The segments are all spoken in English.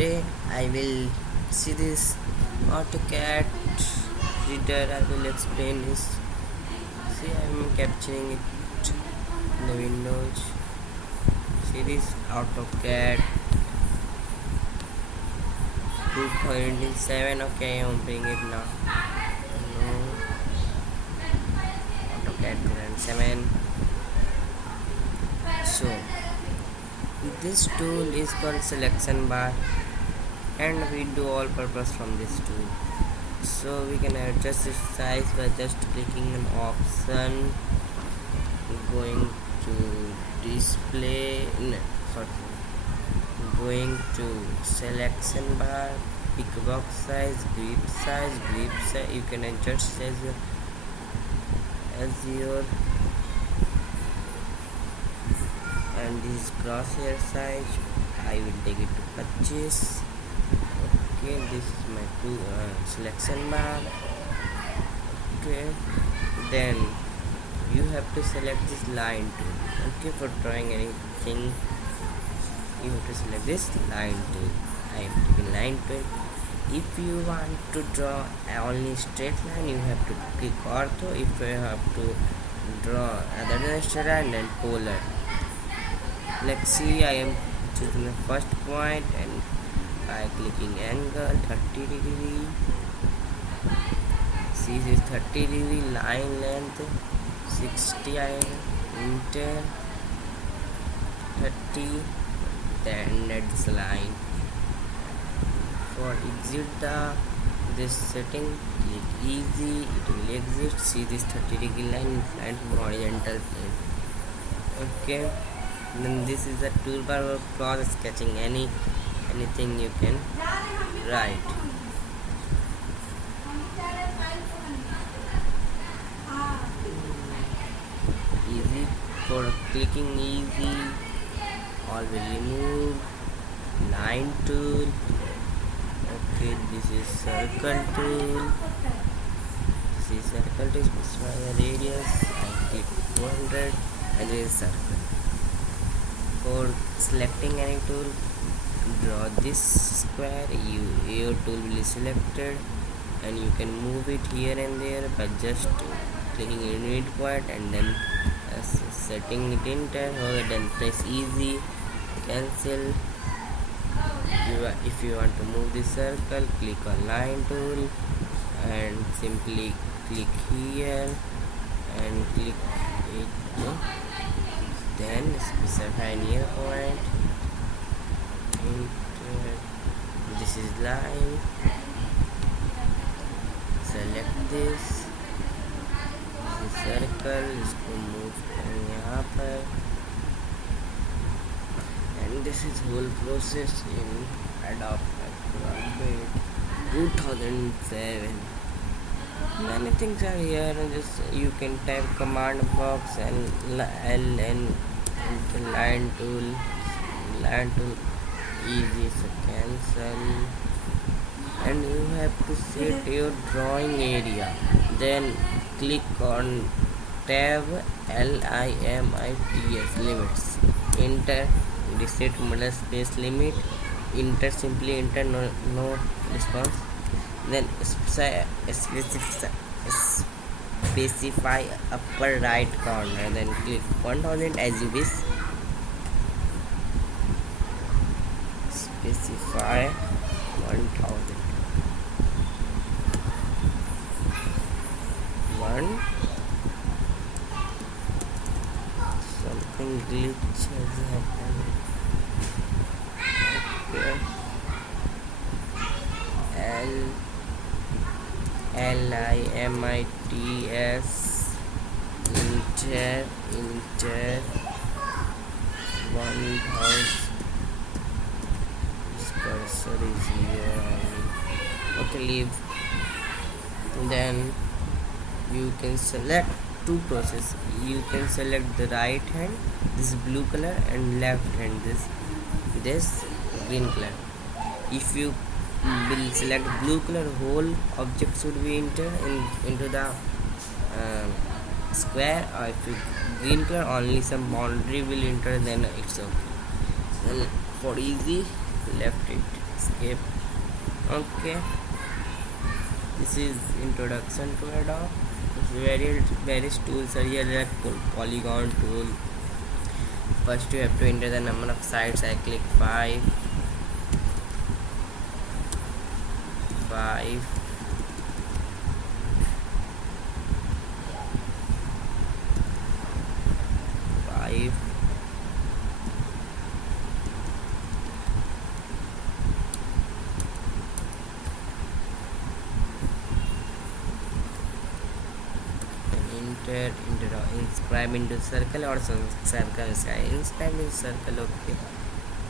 Today I will see this AutoCAD reader. I will explain this. See, I am capturing it in the windows. See this AutoCAD 2007. Okay, I am opening it now. No, AutoCAD 2007. So this tool is called selection bar, and we do all purpose from this tool. So we can adjust its size by just clicking an option, going to display, going to selection bar, pick box size, grip size. You can adjust as your, and this crosshair size I will take it to purchase. Okay, this is my selection bar. Okay, then you have to select this line tool. Okay, for drawing anything you have to select this line tool. I am taking line tool. If you want to draw only straight line, you have to click ortho. If you have to draw other than straight line, then polar. Let's see, I am choosing the first point and by clicking angle 30 degree. See, this is 30 degree, line length 60 enter 30, then next line. For exit this setting, click easy, it will exit. See this 30 degree line and horizontal plane. Okay, then this is the toolbar for cross sketching. Anything you can write. Easy, for clicking easy, all will remove. Line tool. Okay, this is circle tool. This is circle to specify the radius. I click 200 and this is circle. For selecting any tool, draw this square, your tool will be selected, and you can move it here and there by just clicking unit point and then setting it enter. Then press easy, cancel. If you want to move this circle, click on line tool and simply click here and click it. Then specify near point. This is line. Select this. This is circle. इसको move करें यहाँ पर. And this is whole process in Adobe 2007. Many things are here. Just you can type command box and line tool, easy, so cancel. And you have to set your drawing area. Then click on tab limits, limits. Enter. Reset model space limit. Enter, simply enter, no response. Then specify upper right corner. Then click 1000 as you wish. Specify 1000. Something glitch has happened. Okay. LIMITS enter 1000. This cursor is here. Okay, leave. Then you can select two process. You can select the right hand, this blue color, and left hand, this green color. If you will select blue color, whole object should be entered into the square, or if you green color, only some boundary will enter, then it's okay. Then for easy, left it. Skip. Okay, this is introduction to Adobe. Various tools are here, like polygon tool. First you have to enter the number of sides. I click 5. 5. Inscribe into circle or some circle inscribe in circle. Okay,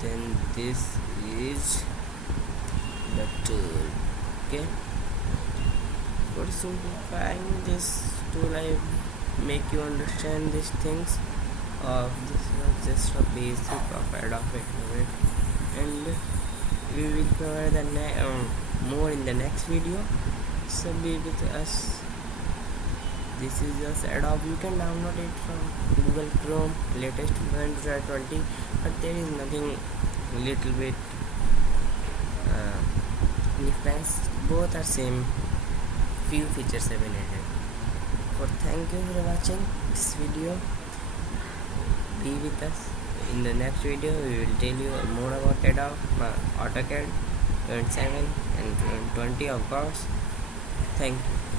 then this is the tool. Okay, for simplifying this tool, I make you understand these things. This was just a basic of Adobe, and we will cover the more in the next video. So be with us. This is just Adobe. You can download it from Google Chrome, latest version 2020, but there is nothing little bit difference. Both are same. Few features have been added. For thank you for watching this video. Be with us. In the next video, we will tell you more about Adobe, AutoCAD 27 and 20 of course. Thank you.